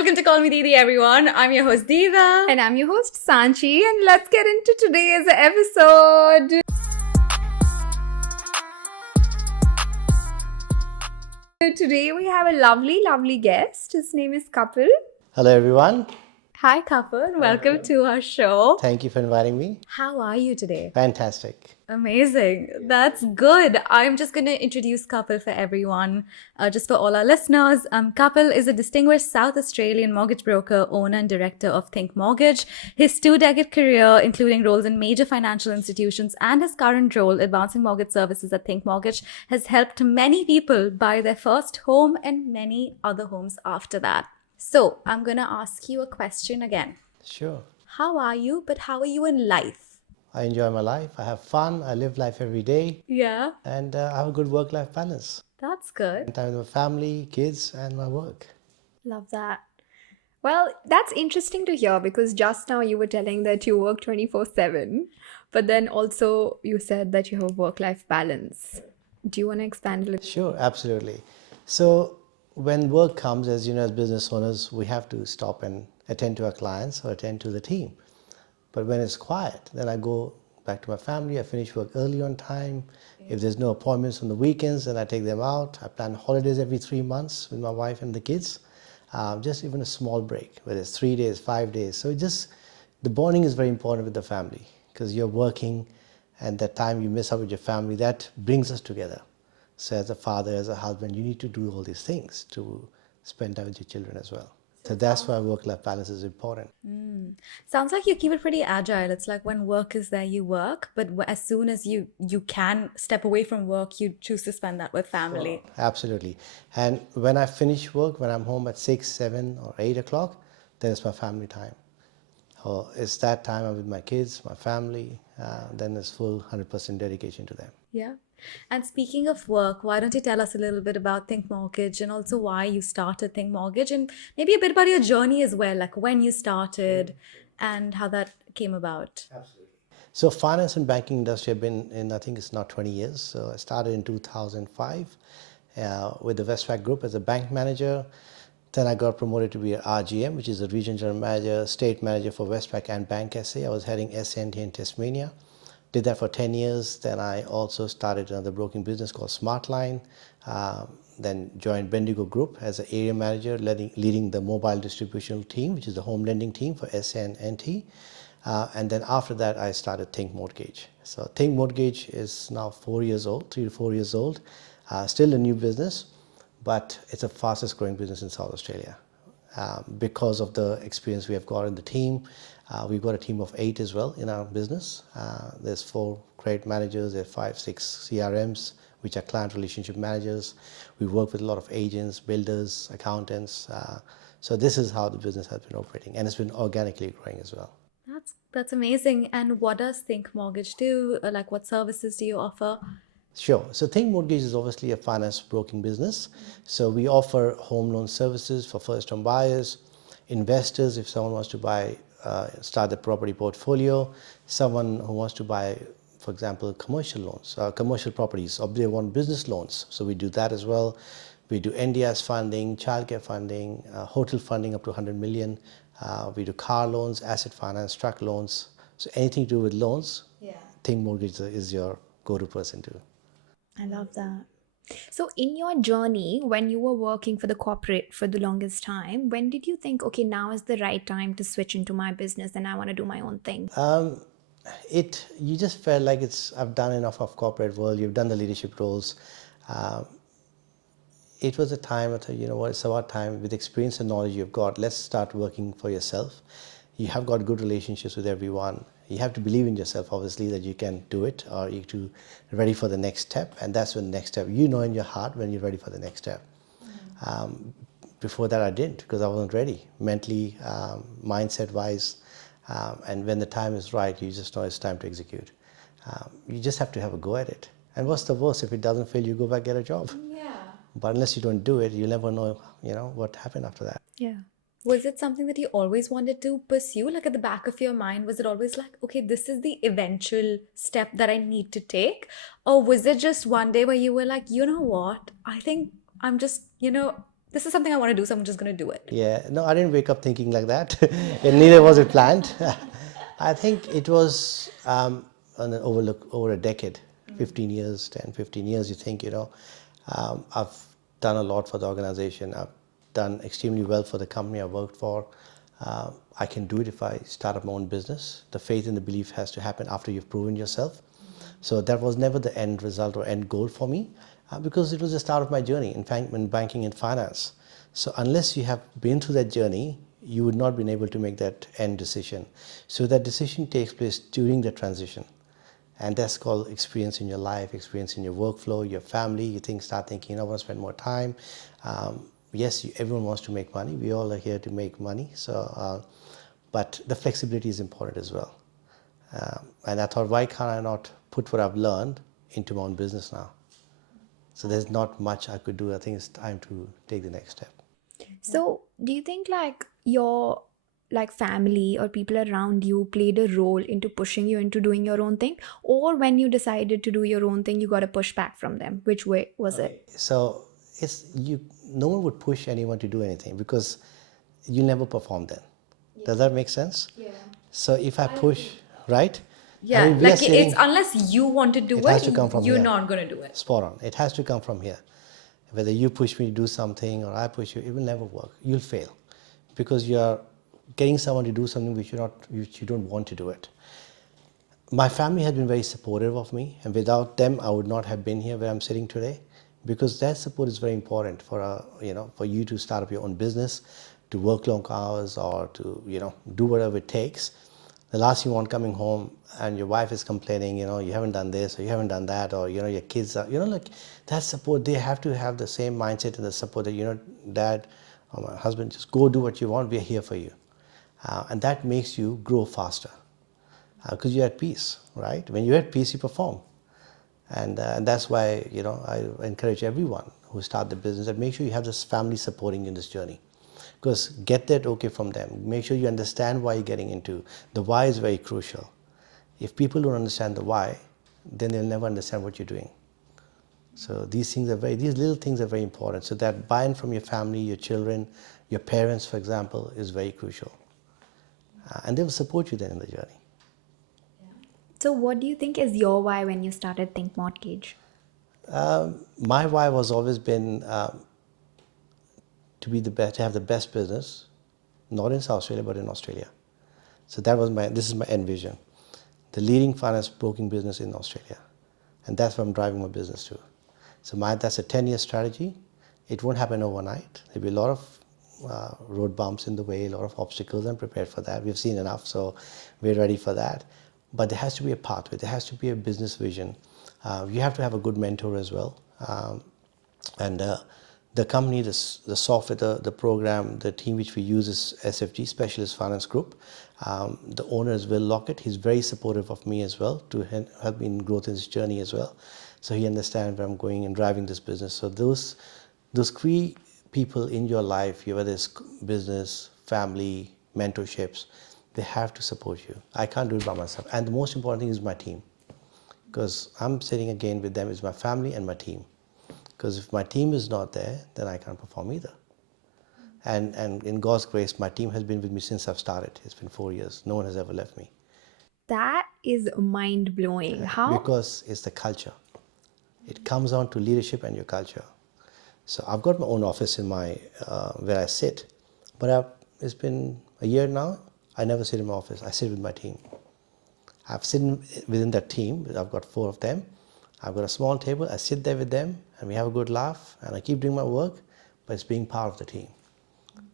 Welcome to Call Me Didi, everyone. I'm your host, Diva. And I'm your host, Sanchi. And let's get into today's episode. So today we have a lovely guest. His name is Kapil. Hello, everyone. Hi, Kapil. Welcome to our show. Thank you for inviting me. How are you today? Fantastic. Amazing. That's good. I'm just going to introduce Kapil for everyone, just for all our listeners. Kapil is a distinguished South Australian mortgage broker, owner and director of Think Mortgage. His 2-decade career, including roles in major financial institutions and his current role advancing mortgage services at Think Mortgage, has helped many people buy their first home and many other homes after that. So I'm going to ask you a question again. Sure. How are you, but how are you in life? I enjoy my life. I have fun. I live life every day. Yeah. And I have a good work-life balance. That's good. Spend time with my family, kids, and my work. Love that. Well, that's interesting to hear because just now you were telling that you work 24/7, but then also you said that you have work-life balance. Do you want to expand a little? Sure, absolutely. So when work comes, as you know, as business owners, we have to stop and attend to our clients or attend to the team. But when it's quiet, then I go back to my family. I finish work early on time. If there's no appointments on the weekends, then I take them out. I plan holidays every 3 months with my wife and the kids. Just even a small break, whether it's 3 days, 5 days. So the bonding is very important with the family because you're working and that time you miss out with your family, that brings us together. So as a father, as a husband, you need to do all these things to spend time with your children as well. So that's why work-life balance is important. Sounds like you keep it pretty agile. It's like when work is there, you work, but as soon as you can step away from work, you choose to spend that with family. Absolutely. And when I finish work, when I'm home at 6, 7 or 8 o'clock, then it's my family time. Or it's that time I'm with my kids, my family, then it's full 100% dedication to them. Yeah. And speaking of work, why don't you tell us a little bit about Think Mortgage and also why you started Think Mortgage and maybe a bit about your journey as well, like when you started and how that came about. Absolutely. So finance and banking industry have been in, I think it's now 20 years. So I started in 2005 with the Westpac Group as a bank manager. Then I got promoted to be an RGM, which is a region general manager, state manager for Westpac and Bank SA. I was heading SA&T in Tasmania. Did that for 10 years. Then I also started another broking business called Smartline. Then joined Bendigo Group as an area manager, leading the mobile distribution team, which is the home lending team for SA&T. And then after that, I started Think Mortgage. So Think Mortgage is now 4 years old, 3 to 4 years old. Still a new business, but it's the fastest growing business in South Australia. Because of the experience we have got in the team. We've got a team of 8 as well in our business. There's 4 credit managers, there are 5, 6 CRMs, which are client relationship managers. We work with a lot of agents, builders, accountants. So this is how the business has been operating, and it's been organically growing as well. That's amazing. And what does Think Mortgage do? Like what services do you offer? Sure. So Think Mortgage is obviously a finance broking business. So we offer home loan services for first-home buyers, investors if someone wants to buy, start the property portfolio, someone who wants to buy, for example, commercial loans, commercial properties, or they want business loans. So we do that as well. We do NDIS funding, childcare funding, hotel funding up to 100 million. We do car loans, asset finance, truck loans. So anything to do with loans, Think Mortgage is your go-to person to. I love that. So in your journey, when you were working for the corporate for the longest time, when did you think, okay, now is the right time to switch into my business and I want to do my own thing? You just felt like I've done enough of corporate world. You've done the leadership roles. It was a time I thought, you know what, it's about time with experience and knowledge you've got. Let's start working for yourself. You have got good relationships with everyone. You have to believe in yourself, obviously, that you can do it, or you're ready for the next step. And that's when the next step, you know in your heart when you're ready for the next step. Before that, I didn't, because I wasn't ready, mentally, mindset-wise. And when the time is right, you just know it's time to execute. You just have to have a go at it. And what's the worst? If it doesn't fail, you go back, get a job. Yeah. But unless you don't do it, you'll never know, what happened after that. Yeah. Was it something that you always wanted to pursue? Like at the back of your mind, was it always like, okay, this is the eventual step that I need to take? Or was it just one day where you were like, you know what? I think I'm just, this is something I want to do, so I'm just going to do it. Yeah, no, I didn't wake up thinking like that, and neither was it planned. I think it was over a decade, 15 years, 10, 15 years. You think, I've done a lot for the organization. I've done extremely well for the company I worked for. I can do it if I start up my own business. The faith and the belief has to happen after you've proven yourself. So that was never the end result or end goal for me, because it was the start of my journey in banking and finance. So unless you have been through that journey, you would not been able to make that end decision. So that decision takes place during the transition. And that's called experience in your life, experience in your workflow, your family. Start thinking, I want to spend more time. Yes, everyone wants to make money. We all are here to make money. But the flexibility is important as well. And I thought, why can't I not put what I've learned into my own business now? So there's not much I could do. I think it's time to take the next step. So, do you think like your like family or people around you played a role into pushing you into doing your own thing, or when you decided to do your own thing, you got a pushback from them? Which way was it? So no one would push anyone to do anything because you never perform then. Does that make sense? Yeah. So if I push, right? Yeah, I mean, we are like sitting, it's unless you want to do it it, has to come from you're here. not going to do it. Spot on. It has to come from here. Whether you push me to do something or I push you, it will never work. You'll fail because you're getting someone to do something which you don't want to do it. My family has been very supportive of me, and without them, I would not have been here where I'm sitting today, because that support is very important for you to start up your own business, to work long hours, or to do whatever it takes. The last thing you want coming home and your wife is complaining, you haven't done this or you haven't done that, or your kids are, like that support. They have to have the same mindset and the support that dad or my husband, just go do what you want. We're here for you, and that makes you grow faster. Because you're at peace, right? When you're at peace, you perform. And that's why, I encourage everyone who start the business that make sure you have this family supporting you in this journey. Because get that okay from them. Make sure you understand why you're getting into. The why is very crucial. If people don't understand the why, then they'll never understand what you're doing. So these little things are very important. So that buy-in from your family, your children, your parents, for example, is very crucial. And they will support you then in the journey. So, what do you think is your why when you started Think Mortgage? My why was always been to be the best, to have the best business, not in South Australia but in Australia. So this is my end vision, the leading finance broking business in Australia, and that's what I'm driving my business to. So that's a 10-year strategy. It won't happen overnight. There'll be a lot of road bumps in the way, a lot of obstacles. I'm prepared for that. We've seen enough, so we're ready for that. But there has to be a pathway. There has to be a business vision. You have to have a good mentor as well. And the company, the software, the program, the team which we use is SFG, Specialist Finance Group. The owner is Will Lockett. He's very supportive of me as well to help me in growth in this journey as well. So he understands where I'm going and driving this business. So those key people in your life, whether it's business, family, mentorships, they have to support you. I can't do it by myself. And the most important thing is my team. Because I'm sitting again with them is my family and my team. Because if my team is not there, then I can't perform either. And in God's grace, my team has been with me since I've started. It's been 4 years. No one has ever left me. That is mind blowing. How? Because it's the culture. It comes down to leadership and your culture. So I've got my own office in where I sit. But it's been a year now. I never sit in my office. I sit with my team. I've sitting within that team. I've got 4 of them. I've got a small table. I sit there with them and we have a good laugh and I keep doing my work, but it's being part of the team.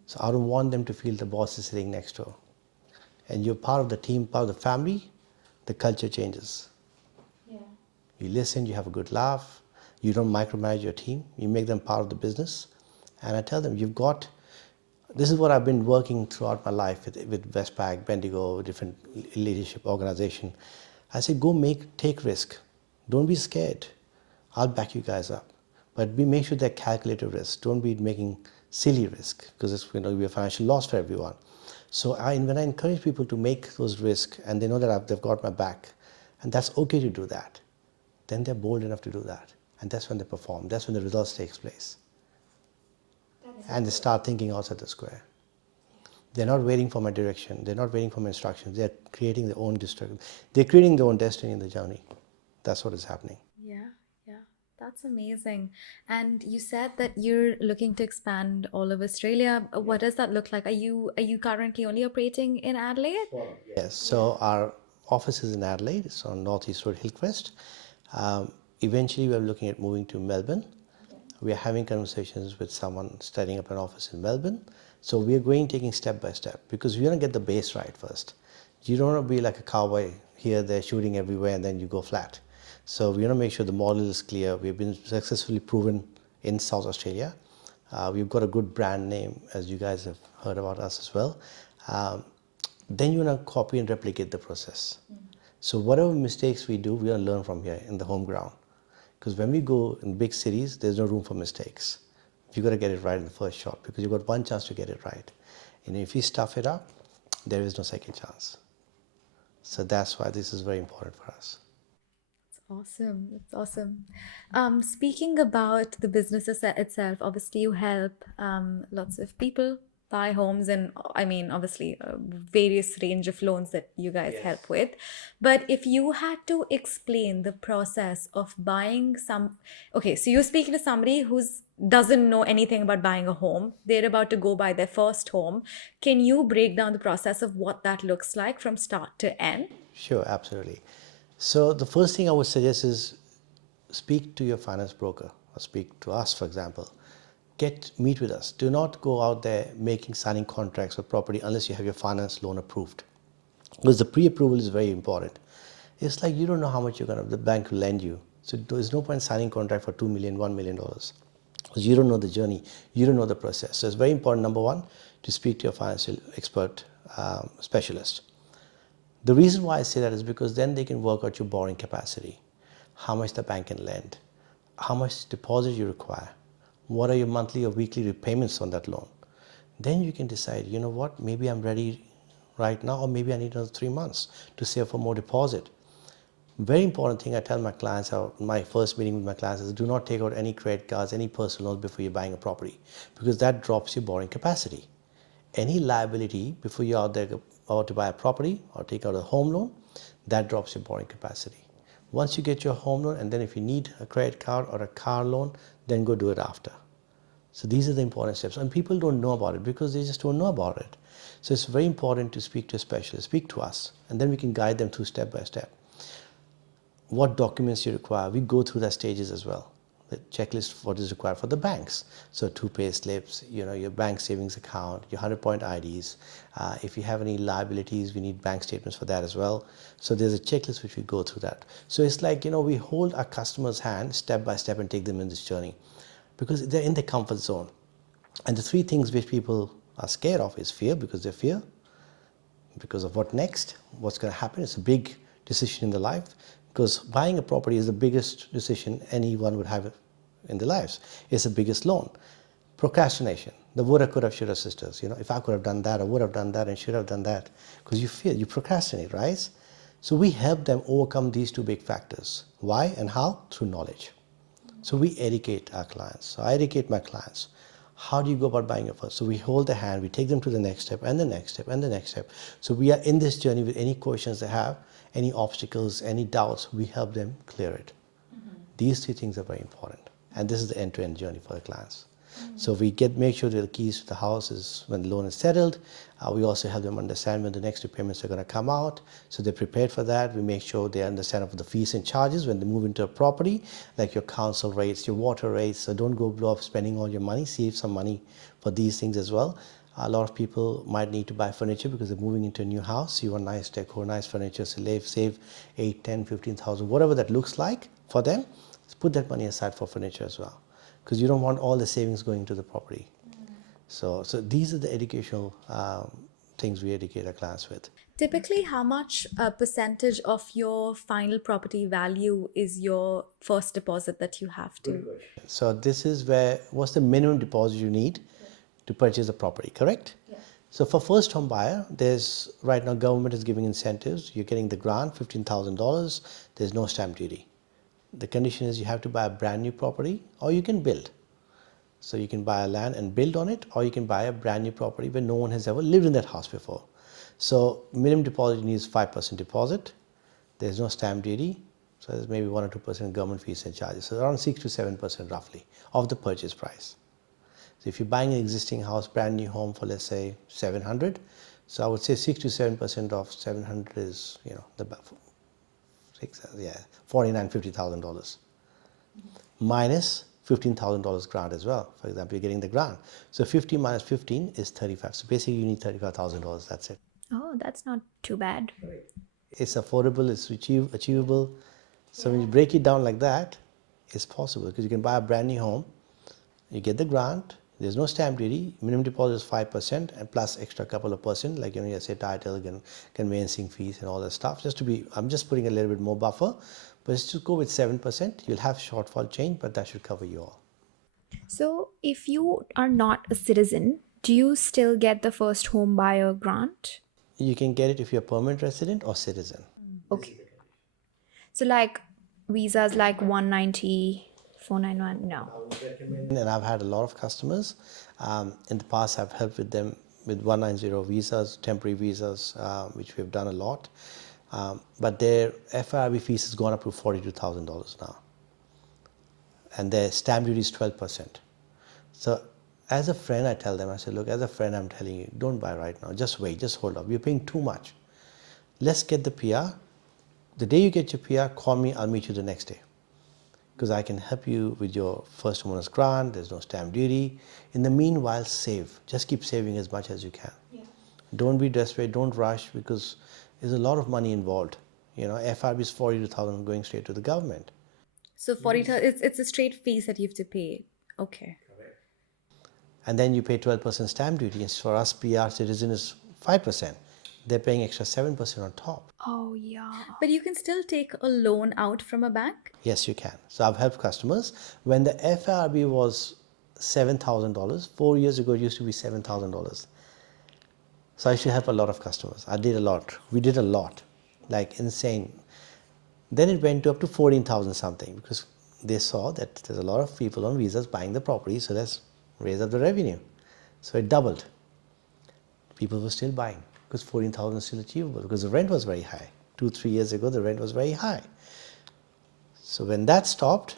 So I don't want them to feel the boss is sitting next door. And you're part of the team, part of the family, the culture changes. Yeah. You listen, you have a good laugh. You don't micromanage your team. You make them part of the business. And I tell them, this is what I've been working throughout my life with Westpac, Bendigo, different leadership organization. I say, take risk. Don't be scared. I'll back you guys up. But make sure they're calculated risk. Don't be making silly risk because it's going to be a financial loss for everyone. So when I encourage people to make those risks and they know that they've got my back, and that's okay to do that, then they're bold enough to do that. And that's when they perform. That's when the results takes place. and they start thinking outside the square. They're not waiting for my direction. They're not waiting for my instructions. They're creating their own They're creating their own destiny in the journey. That's what is happening. Yeah, yeah, that's amazing. And you said that you're looking to expand all over Australia. What does that look like? Are you currently only operating in Adelaide? Yes, so our office is in Adelaide. It's on Northeast Road, Hillcrest. Eventually, we're looking at moving to Melbourne. We are having conversations with someone setting up an office in Melbourne. So we are taking step by step because we want to get the base right first. You don't want to be like a cowboy here, there, shooting everywhere, and then you go flat. So we want to make sure the model is clear. We've been successfully proven in South Australia. We've got a good brand name, as you guys have heard about us as well. Then you want to copy and replicate the process. So whatever mistakes we do, we want to learn from here in the home ground. Because when we go in big cities, there's no room for mistakes. You got to get it right in the first shot because you've got one chance to get it right. And if you stuff it up, there is no second chance. So that's why this is very important for us. Awesome. That's awesome. Speaking about the business itself, obviously you help lots of people buy homes, and I mean, obviously, various range of loans that you guys help with. But if you had to explain the process of buying okay, so you're speaking to somebody who's doesn't know anything about buying a home. They're about to go buy their first home. Can you break down the process of what that looks like from start to end? Sure, absolutely. So the first thing I would suggest is speak to your finance broker or speak to us, for example. Meet with us. Do not go out there signing contracts for property unless you have your finance loan approved. Because the pre-approval is very important. It's like you don't know how much the bank will lend you. So there's no point signing contract for $2 million, $1 million. Because you don't know the journey, you don't know the process. So it's very important, number one, to speak to your financial expert specialist. The reason why I say that is because then they can work out your borrowing capacity, how much the bank can lend, how much deposit you require, what are your monthly or weekly repayments on that loan. Then you can decide, you know what, maybe I'm ready right now, or maybe I need another 3 months to save for more deposit. Very important thing I tell my clients, my first meeting with my clients is do not take out any credit cards, any personal loans before you're buying a property, because that drops your borrowing capacity. Any liability before you're out there about to buy a property or take out a home loan, that drops your borrowing capacity. Once you get your home loan, and then if you need a credit card or a car loan, then go do it after. So these are the important steps, and people don't know about it because they just don't know about it. So it's very important to speak to a specialist, speak to us, and then we can guide them through step by step. What documents you require, we go through that stages as well. The checklist, what is required for the banks. So 2 pay slips, your bank savings account, your 100-point IDs. If you have any liabilities, we need bank statements for that as well. So there's a checklist which we go through that. So it's like, we hold our customers' hand step by step and take them in this journey because they're in the comfort zone. And the 3 things which people are scared of is fear, because they fear because of what next, what's going to happen. It's a big decision in their life, because buying a property is the biggest decision anyone would have in their lives. It's the biggest loan. Procrastination, the woulda, coulda, shoulda sisters. If I could have done that, I would have done that and should have done that, because you fear, you procrastinate, right? So we help them overcome these 2 big factors. Why and how? Through knowledge. So we educate our clients. So I educate my clients. How do you go about buying a first? So we hold their hand, we take them to the next step and the next step and the next step. So we are in this journey with any questions they have, any obstacles, any doubts, we help them clear it. These 3 things are very important. And this is the end-to-end journey for the clients. So we make sure that the keys to the house is when the loan is settled. We also help them understand when the next repayments are going to come out. So they're prepared for that. We make sure they understand of the fees and charges when they move into a property, like your council rates, your water rates. So don't go blow up spending all your money. Save some money for these things as well. A lot of people might need to buy furniture because they're moving into a new house. You want nice decor, nice furniture, so save 8, 10, 15,000, whatever that looks like for them. Just put that money aside for furniture as well, because you don't want all the savings going to the property. So these are the educational things we educate our clients with. Typically, how much percentage of your final property value is your first deposit that you have to? So this is what's the minimum deposit you need to purchase a property, correct? Yeah. So for first home buyer, right now government is giving incentives. You're getting the grant, $15,000. There's no stamp duty. The condition is you have to buy a brand new property or you can build. So you can buy a land and build on it, or you can buy a brand new property where no one has ever lived in that house before. So minimum deposit needs 5% deposit. There's no stamp duty. So there's maybe 1 or 2% government fees and charges. So around 6 to 7% roughly of the purchase price. So if you're buying an existing house, brand new home for let's say 700, so I would say 6 to 7% of 700 is, the $49,000-$50,000 minus $15,000 grant as well. For example, you're getting the grant. So 50 minus 15 is 35. So basically you need $35,000. That's it. Oh, that's not too bad. It's affordable, it's achievable. So when you break it down like that, it's possible because you can buy a brand new home, you get the grant, there's no stamp duty, minimum deposit is 5% and plus extra couple of percent, like you say title, conveyancing fees and all that stuff. I'm just putting a little bit more buffer, but just to go with 7%, you'll have shortfall change, but that should cover you all. So, if you are not a citizen, do you still get the first home buyer grant? You can get it if you're a permanent resident or citizen. Okay. So, like visas like 190, 491, no. And I've had a lot of customers. In the past, I've helped with them with 190 visas, temporary visas, which we've done a lot. But their FIRB fees has gone up to $42,000 now. And their stamp duty is 12%. So as a friend, I tell them, I say, look, as a friend, I'm telling you, don't buy right now. Just wait, just hold up. You're paying too much. Let's get the PR. The day you get your PR, call me, I'll meet you the next day. Because I can help you with your first homeowner's grant, there's no stamp duty. In the meanwhile, save. Just keep saving as much as you can. Yeah. Don't be desperate, don't rush, because there's a lot of money involved. FRB is $42,000 going straight to the government. So 40,000, it's a straight fees that you have to pay. Okay. And then you pay 12% stamp duty. And for us, PR citizen is 5%. They're paying extra 7% on top. Oh, yeah. But you can still take a loan out from a bank? Yes, you can. So I've helped customers. When the FIRB was $7,000, 4 years ago, it used to be $7,000. So I used to help a lot of customers. I did a lot. We did a lot, like insane. Then it went to up to 14,000 something because they saw that there's a lot of people on visas buying the property, so let's raise up the revenue. So it doubled. People were still buying because 14,000 is still achievable because the rent was very high. 2-3 years ago, the rent was very high. So when that stopped,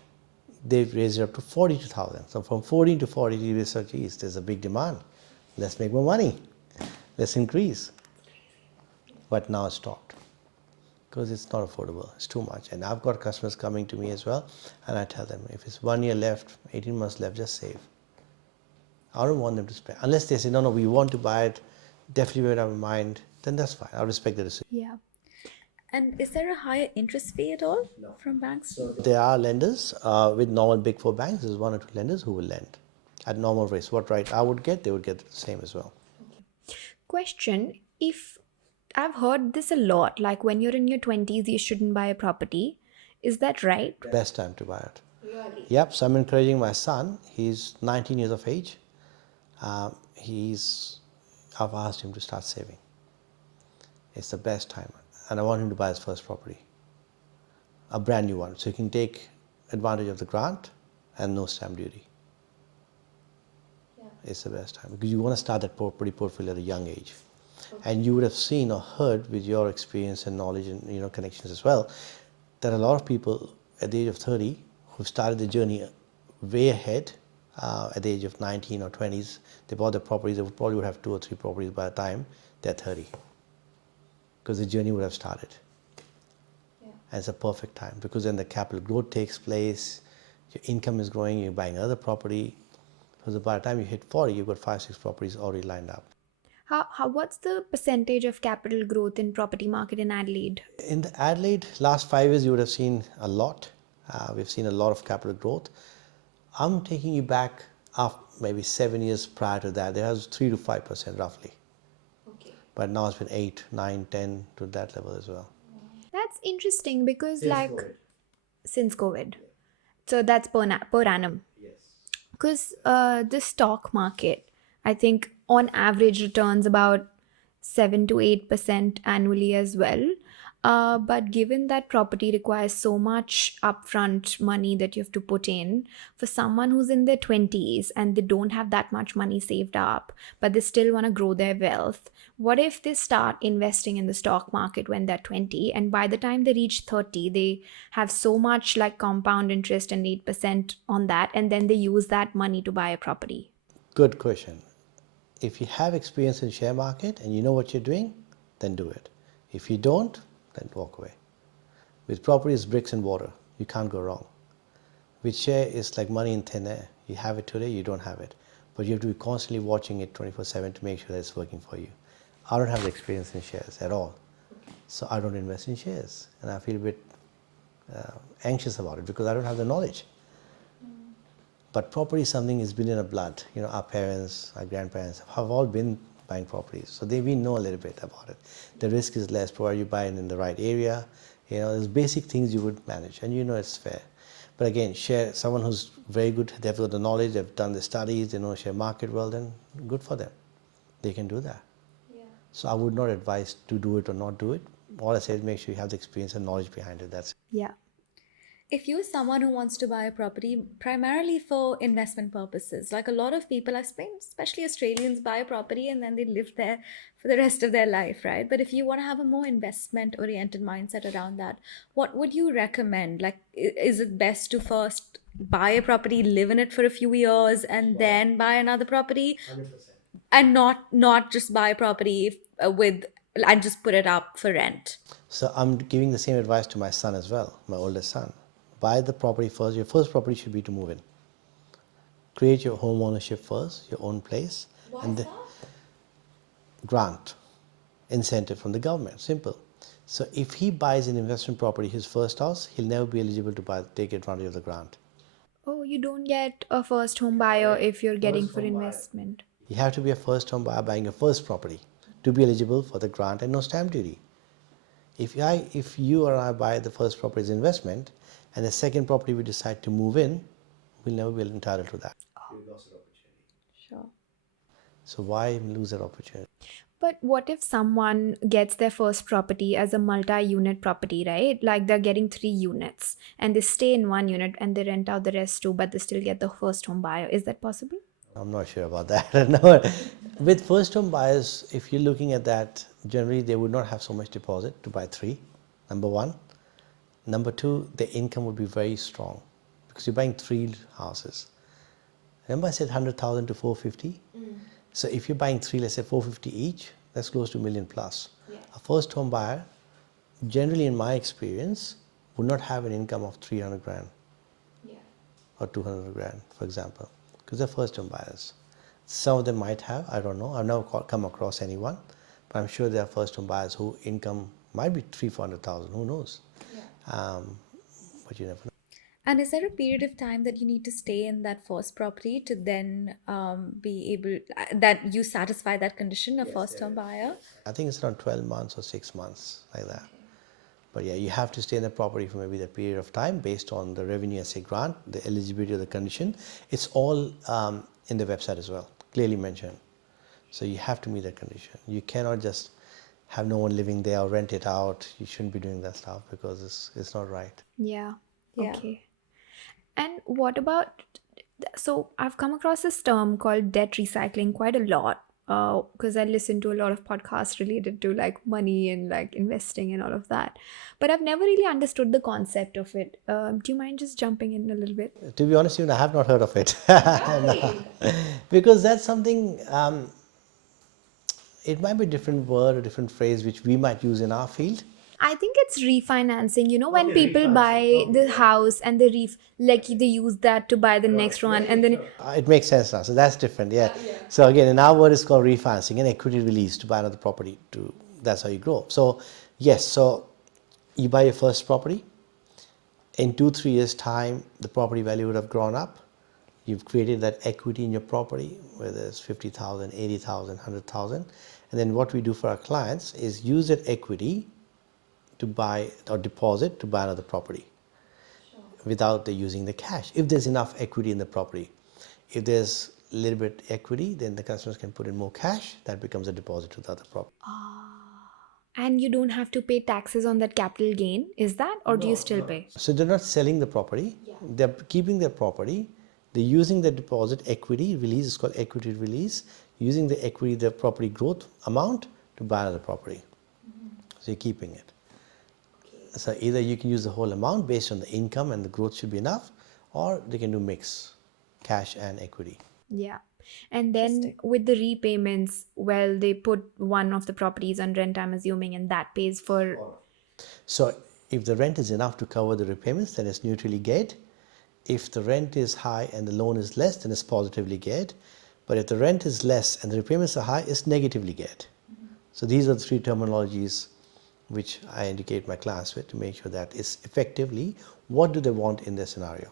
they raised it up to 42,000. So from 14 to 40, we said, geez, there's a big demand. Let's make more money. Let's increase. But now it's stopped because it's not affordable. It's too much. And I've got customers coming to me as well, and I tell them, if it's 1 year left, 18 months left, just save. I don't want them to spend. Unless they say, no, we want to buy it, definitely made up our mind, then that's fine. I'll respect the decision. Yeah. And is there a higher interest fee at all from banks? So there are lenders with normal big four banks. There's 1 or 2 lenders who will lend at normal rates. What rate I would get, they would get the same as well. Question, if I've heard this a lot, like when you're in your 20s, you shouldn't buy a property. Is that right? Best time to buy it. Really? Yep. So I'm encouraging my son. He's 19 years of age. I've asked him to start saving. It's the best time. And I want him to buy his first property. A brand new one. So he can take advantage of the grant and no stamp duty. Yeah. It's the best time because you want to start that property portfolio at a young age. Okay. And you would have seen or heard with your experience and knowledge and connections as well, that a lot of people at the age of 30 who started the journey way ahead at the age of 19 or 20s, they bought the properties, they probably would have 2 or 3 properties by the time they're 30. Because the journey would have started. Yeah. And it's a perfect time because then the capital growth takes place, your income is growing, you're buying another property. So by the time you hit 40, you've got 5-6 properties already lined up. What's the percentage of capital growth in property market in Adelaide? In the Adelaide, last 5 years, you would have seen a lot. We've seen a lot of capital growth. I'm taking you back maybe 7 years prior to that. There was 3 to 5% roughly. Okay. But now it's been 8, 9, 10 to that level as well. That's interesting because since COVID. Yeah. So that's per annum. Yes. Because the stock market, I think on average returns about 7 to 8% annually as well. But given that property requires so much upfront money that you have to put in, for someone who's in their 20s and they don't have that much money saved up, but they still want to grow their wealth, what if they start investing in the stock market when they're 20, and by the time they reach 30, they have so much like compound interest and 8% on that, and then they use that money to buy a property? Good question. If you have experience in share market and you know what you're doing, then do it. If you don't, then walk away. With property, it's bricks and mortar. You can't go wrong. With share, it's like money in thin air. You have it today, you don't have it. But you have to be constantly watching it 24/7 to make sure that it's working for you. I don't have the experience in shares at all. So I don't invest in shares. And I feel a bit anxious about it because I don't have the knowledge. But property is something that's been in our blood. You know, our parents, our grandparents have all been buying properties. So we know a little bit about it. The risk is less provided you buy it in the right area. You know, there's basic things you would manage and you know it's fair. But again, share someone who's very good, they've got the knowledge, they've done the studies, they know share market well, then good for them. They can do that. Yeah. So I would not advise to do it or not do it. All I say is make sure you have the experience and knowledge behind it. That's it. Yeah. If you're someone who wants to buy a property primarily for investment purposes, like a lot of people, I've seen, especially Australians, buy a property and then they live there for the rest of their life, right? But if you want to have a more investment oriented mindset around that, what would you recommend? Like, is it best to first buy a property, live in it for a few years, and then buy another property? 100%. And not just buy a property with and just put it up for rent? So I'm giving the same advice to my son as well, my oldest son. Buy the property first. Your first property should be to move in. Create your home ownership first, your own place. Why and is the that? grant, incentive from the government. Simple. So if he buys an investment property, his first house, he'll never be eligible to take advantage of the grant. Oh, you don't get a first home buyer if you're getting First for home buyer. investment. You have to be a first home buyer buying your first property to be eligible for the grant and no stamp duty. If you or I buy the first property as investment and the second property we decide to move in, we'll never be entitled to that. We lost that opportunity. Sure. So why lose that opportunity? But what if someone gets their first property as a multi-unit property, right? Like they're getting 3 units and they stay in 1 unit and they rent out the rest too, but they still get the first home buyer. Is that possible? I'm not sure about that. No. With first home buyers, if you're looking at that, generally they would not have so much deposit to buy 3, number 1. Number 2, the income would be very strong because you're buying 3 houses. Remember I said 100,000 to 450? So if you're buying 3, let's say 450 each, that's close to $1 million plus. Yeah. A first home buyer, generally in my experience, would not have an income of 300 grand. Yeah. Or 200 grand, for example, because they're first home buyers. Some of them might have, I don't know. I've never come across anyone, but I'm sure there are first home buyers who income might be 300,000-400,000. Who knows? Yeah. But you never know. And is there a period of time that you need to stay in that first property to then be able that you satisfy that condition of first home buyer? I think it's around 12 months or 6 months, like that. But yeah, you have to stay in the property for maybe that period of time based on the revenue as a grant, the eligibility of the condition. It's all in the website as well, clearly mentioned. So you have to meet that condition. You cannot just have no one living there or rent it out. You shouldn't be doing that stuff because it's not right. Yeah. Yeah. Okay. And what about, so I've come across this term called debt recycling quite a lot because I listen to a lot of podcasts related to like money and like investing and all of that. But I've never really understood the concept of it. Do you mind just jumping in a little bit? To be honest, even I have not heard of it. No. Because that's something, it might be a different word or different phrase which we might use in our field. I think it's refinancing. You know, when people buy the house and they they use that to buy the next one, and then It makes sense now. So that's different, yeah. So again, in our word, it's called refinancing, an equity release to buy another property. That's how you grow. So yes, so you buy your first property. In 2-3 years' time, the property value would have grown up. You've created that equity in your property, whether it's 50,000, 80,000, 100,000. And then what we do for our clients is use that equity to buy or deposit to buy another property. Sure. Without using the cash. If there's enough equity in the property, if there's a little bit equity, then the customers can put in more cash. That becomes a deposit to the other property. And you don't have to pay taxes on that capital gain, is that? Or do you still pay? So they're not selling the property, they're keeping their property, they're using the deposit equity release, it's called equity release, using the equity, the property growth amount to buy another property. So you're keeping it. So either you can use the whole amount based on the income and the growth should be enough, or they can do mix, cash and equity. Yeah. And then with the repayments, well, they put one of the properties on rent, I'm assuming, and that pays for. So if the rent is enough to cover the repayments, then it's neutrally geared. If the rent is high and the loan is less, then it's positively geared. But if the rent is less and the repayments are high, it's negatively geared. So these are the three terminologies which I indicate my clients with to make sure that it's effectively what do they want in their scenario.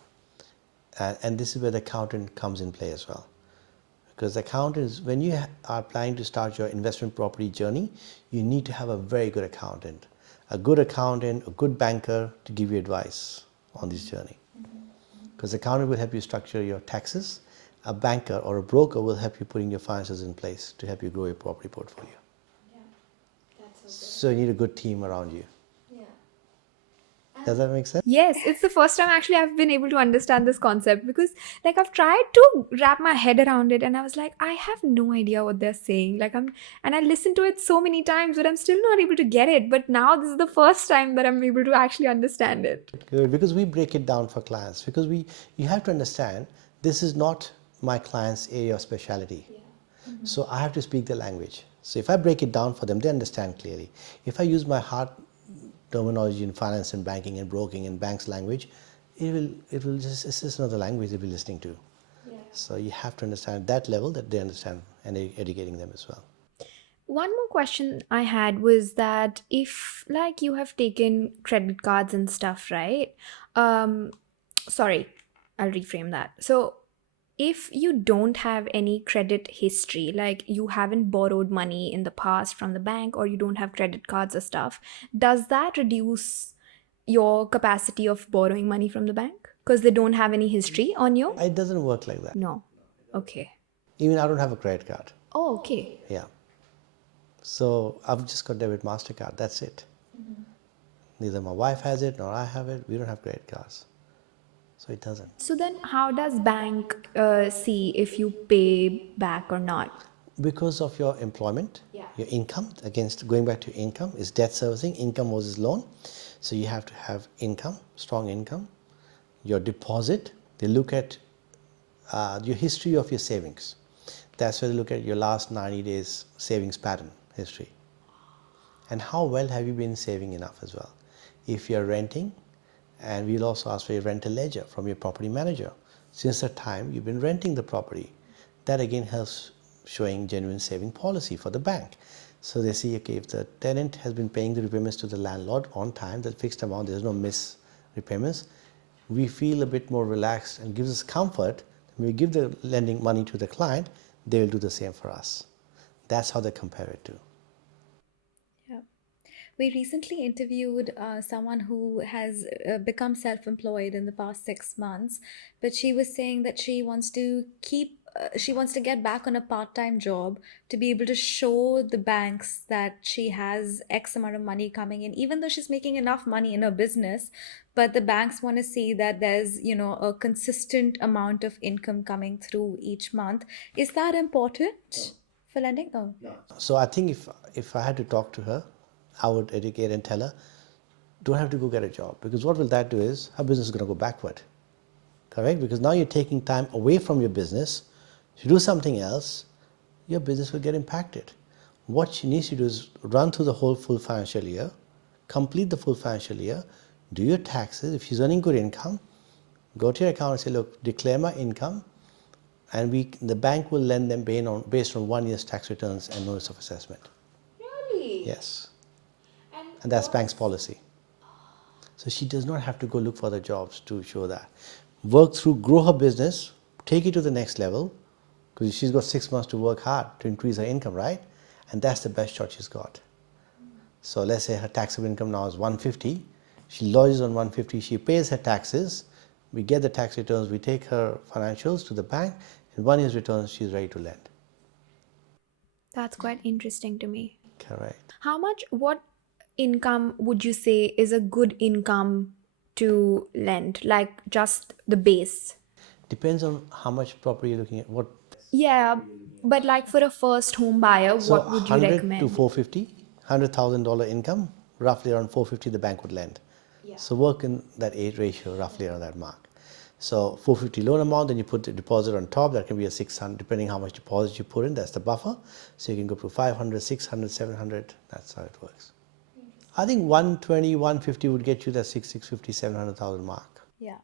And this is where the accountant comes in play as well. Because the accountant is, when you are planning to start your investment property journey, you need to have a very good accountant, a good banker to give you advice on this journey. Because the accountant will help you structure your taxes, a banker or a broker will help you putting your finances in place to help you grow your property portfolio. So you need a good team around you. Does that make sense? Yes, it's the first time actually I've been able to understand this concept, because like I've tried to wrap my head around it and I was like, I have no idea what they're saying. And I listened to it so many times, but I'm still not able to get it. But now this is the first time that I'm able to actually understand it. Good, because we break it down for clients. Because you have to understand, this is not my client's area of specialty. So I have to speak their language. So if I break it down for them, they understand clearly. If I use my hard terminology in finance and banking and broking and banks language, it's just another language they'll be listening to. So you have to understand at that level that they understand, and educating them as well. One more question I had was that if like you have taken credit cards and stuff, right? Sorry, I'll reframe that. So if you don't have any credit history, like you haven't borrowed money in the past from the bank, or you don't have credit cards or stuff, does that reduce your capacity of borrowing money from the bank because they don't have any history on you? It doesn't work like that. No. Okay. Even I don't have a credit card. Oh, okay. Yeah. So I've just got debit MasterCard, that's it. Neither my wife has it nor I have it. We don't have credit cards. So it doesn't. So then how does bank see if you pay back or not? Because of your employment, your income, against going back to income, is debt servicing, income versus loan. So you have to have income, strong income. Your deposit, they look at your history of your savings. That's where they look at your last 90 days savings pattern history. And how well have you been saving enough as well. If you're renting, and we'll also ask for your rental ledger from your property manager. Since that time you've been renting the property, that again helps showing genuine saving policy for the bank. So they see, okay, if the tenant has been paying the repayments to the landlord on time, that fixed amount, there's no miss repayments, we feel a bit more relaxed and gives us comfort. When we give the lending money to the client, they will do the same for us. That's how they compare it to. We recently interviewed someone who has become self-employed in the past 6 months, but she was saying that she wants to get back on a part-time job to be able to show the banks that she has X amount of money coming in, even though she's making enough money in her business. But the banks want to see that there's, a consistent amount of income coming through each month. Is that important for lending? Oh. So I think if I had to talk to her, I would educate and tell her, don't have to go get a job, because what will that do is her business is going to go backward. Correct? Because now you're taking time away from your business to do something else, your business will get impacted. What she needs to do is run through the whole full financial year, complete the full financial year, do your taxes. If she's earning good income, go to your account and say, look, declare my income, and the bank will lend them based on 1 year's tax returns and notice of assessment. Really? Yes. And that's bank's policy. So she does not have to go look for the jobs to show that. Work through, grow her business, take it to the next level, because she's got 6 months to work hard to increase her income, right? And that's the best shot she's got. So let's say her taxable income now is 150. She lodges on 150, she pays her taxes, we get the tax returns, we take her financials to the bank, in 1 year's returns she's ready to lend. That's quite interesting to me. Correct. How much, what income would you say is a good income to lend? Like just the base? Depends on how much property you're looking at. What Yeah, but like for a first home buyer, So what would you 100 to recommend? 450, $100,000 income, roughly around 450 the bank would lend. So work in that age ratio, roughly around that mark. So 450 loan amount, then you put the deposit on top. That can be a 600, depending how much deposit you put in. That's the buffer. So you can go to 500, 600, 700. That's how it works. I think 120, 150 would get you that 650, 700,000 mark. Yeah.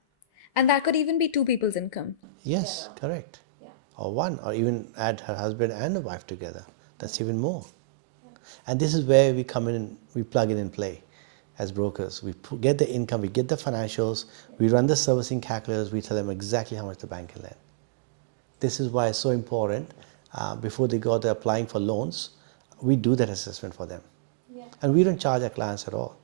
And that could even be two people's income. Yes, correct. Or one, or even add her husband and a wife together. That's even more. And this is where we come in, we plug in and play as brokers. We get the income, we get the financials, we run the servicing calculators, we tell them exactly how much the bank can lend. This is why it's so important. Before they go out there applying for loans, we do that assessment for them. And we don't charge our clients at all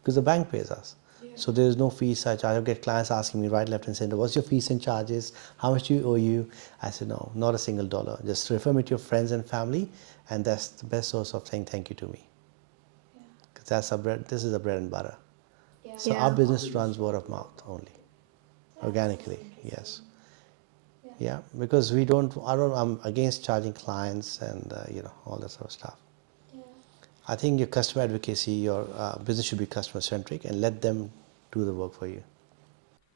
because the bank pays us. So there is no fees such. I get clients asking me right, left and center, what's your fees and charges? How much do you owe you? I said, no, not a single dollar. Just refer me to your friends and family, and that's the best source of saying thank you to me. Because that's our bread, this is the bread and butter. So our business runs word of mouth only, organically, yes. Yeah, because I'm against charging clients and all that sort of stuff. I think your customer advocacy, your business should be customer centric and let them do the work for you.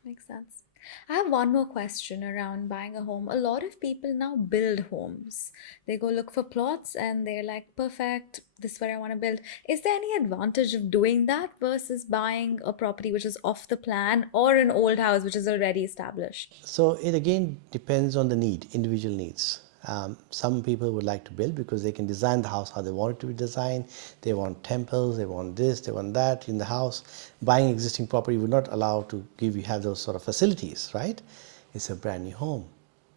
Makes sense. I have one more question around buying a home. A lot of people now build homes. They go look for plots and they're like, perfect, this is where I want to build. Is there any advantage of doing that versus buying a property which is off the plan or an old house which is already established? So it again depends on the need, individual needs. Some people would like to build because they can design the house how they want it to be designed. They want temples, they want this, they want that in the house. Buying existing property would not allow to have those sort of facilities, right? It's a brand new home.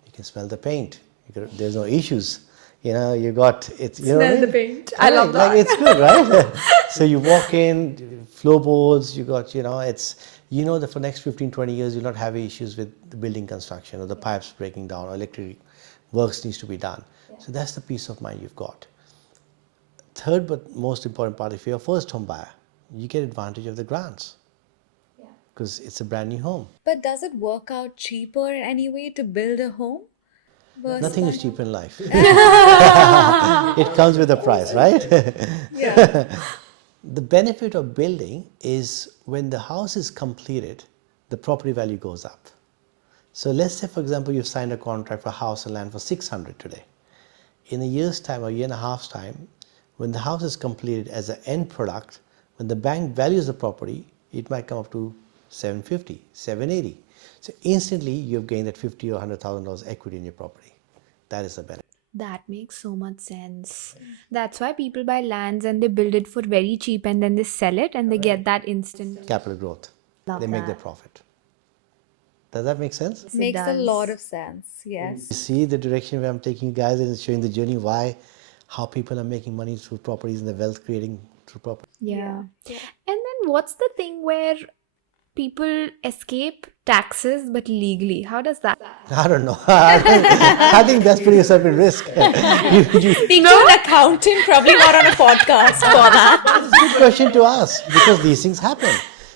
You can smell the paint. There's no issues. You got it. You know what I Smell the mean? paint. I love Like that. it's good, right? So you walk in, floorboards. You got, it's that for next 15, 20 years you'll not have issues with the building construction or the pipes breaking down or electric works needs to be done. So that's the peace of mind you've got. Third but most important part, if you're a first home buyer, you get advantage of the grants because it's a brand new home. But does it work out cheaper anyway to build a home versus Nothing is buying? cheap in life. It comes with a price, right? Yeah. The benefit of building is when the house is completed, the property value goes up. So let's say, for example, you've signed a contract for house and land for 600 today. In a year's time or year and a half's time, when the house is completed as an end product, when the bank values the property, it might come up to 750, 780. So instantly you've gained that $50 or $100,000 equity in your property. That is the benefit. That makes so much sense. That's why people buy lands and they build it for very cheap and then they sell it and they get that instant. Capital growth. Love They make their that. profit. Does that make sense? Yes, it Makes a lot does. of sense. Yes. You see the direction where I'm taking you guys and showing the journey how people are making money through properties and the wealth creating through property. Yeah. And then what's the thing where people escape taxes but legally? How does that? I don't know. I think that's putting yourself at risk. Speak to an accountant, probably not on a podcast for that. That's a good question to ask because these things happen.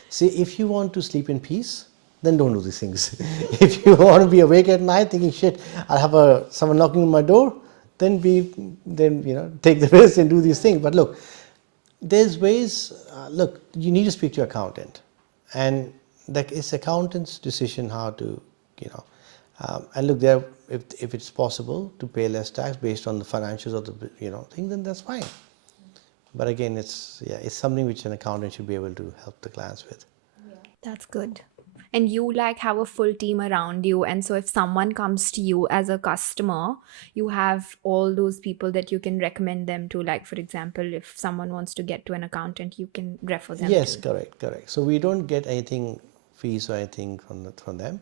See, if you want to sleep in peace, then don't do these things. If you want to be awake at night thinking, shit, I'll have someone knocking on my door, then take the risk and do these things. But look, there's ways. Look, you need to speak to your accountant, and it's accountant's decision how to, and look there. If it's possible to pay less tax based on the financials of the thing, then that's fine. But again, it's something which an accountant should be able to help the clients with. That's good. And you have a full team around you. And so if someone comes to you as a customer, you have all those people that you can recommend them to. Like, for example, if someone wants to get to an accountant, you can refer them Yes, to. correct. So we don't get anything fees or anything from them.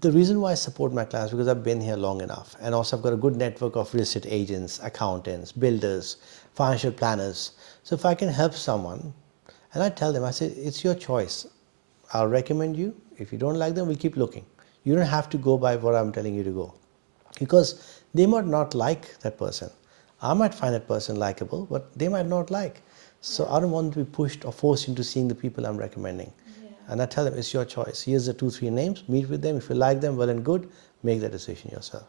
The reason why I support my clients because I've been here long enough, and also I've got a good network of real estate agents, accountants, builders, financial planners. So if I can help someone, and I tell them, I say, it's your choice. I'll recommend you. If you don't like them, we'll keep looking. You don't have to go by what I'm telling you to go, because they might not like that person. I might find that person likable, but they might not like. So I don't want to be pushed or forced into seeing the people I'm recommending. And I tell them, it's your choice. Here's the 2-3 names, meet with them. If you like them, well and good, make that decision yourself.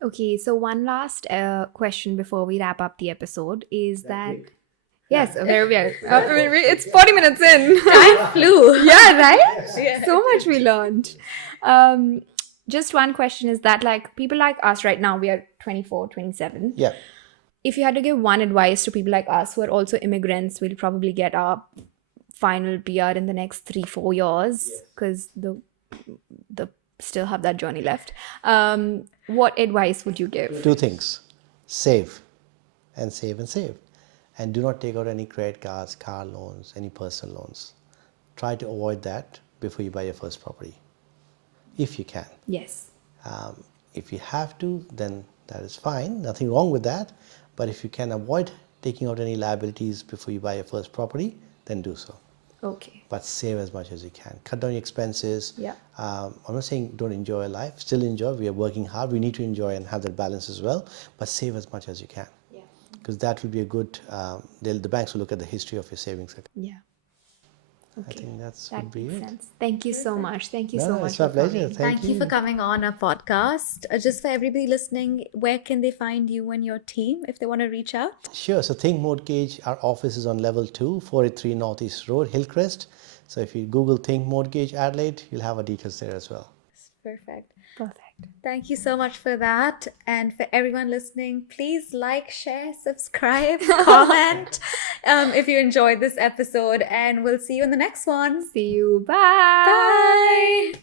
Okay, so one last question before we wrap up the episode is that yes, very well. It's 40 minutes in. Time flew. Yeah, right? So much we learned. Just one question is that, like, people like us right now, we are 24, 27. Yeah. If you had to give one advice to people like us who are also immigrants, we'll probably get our final PR in the next 3-4 years because the still have that journey left. What advice would you give? 2 things. Save and save and save. And do not take out any credit cards, car loans, any personal loans. Try to avoid that before you buy your first property, if you can. Yes. If you have to, then that is fine. Nothing wrong with that. But if you can avoid taking out any liabilities before you buy your first property, then do so. Okay. But save as much as you can. Cut down your expenses. Yeah. I'm not saying don't enjoy life. Still enjoy. We are working hard. We need to enjoy and have that balance as well. But save as much as you can. Yeah. Because that will be a good, the banks will look at the history of your savings account. Yeah. I Okay. think that That would be makes it. sense. Thank you so much. Thank you so much It's my for pleasure. coming. Thank you for coming on our podcast. Just for everybody listening, where can they find you and your team if they want to reach out? Sure. So Think Mortgage, our office is on level 2, 483 Northeast Road, Hillcrest. So if you Google Think Mortgage Adelaide, you'll have our details there as well. Perfect. Perfect. Thank you so much for that. And for everyone listening, please like, share, subscribe, comment if you enjoyed this episode. And we'll see you in the next one. See you. Bye. Bye.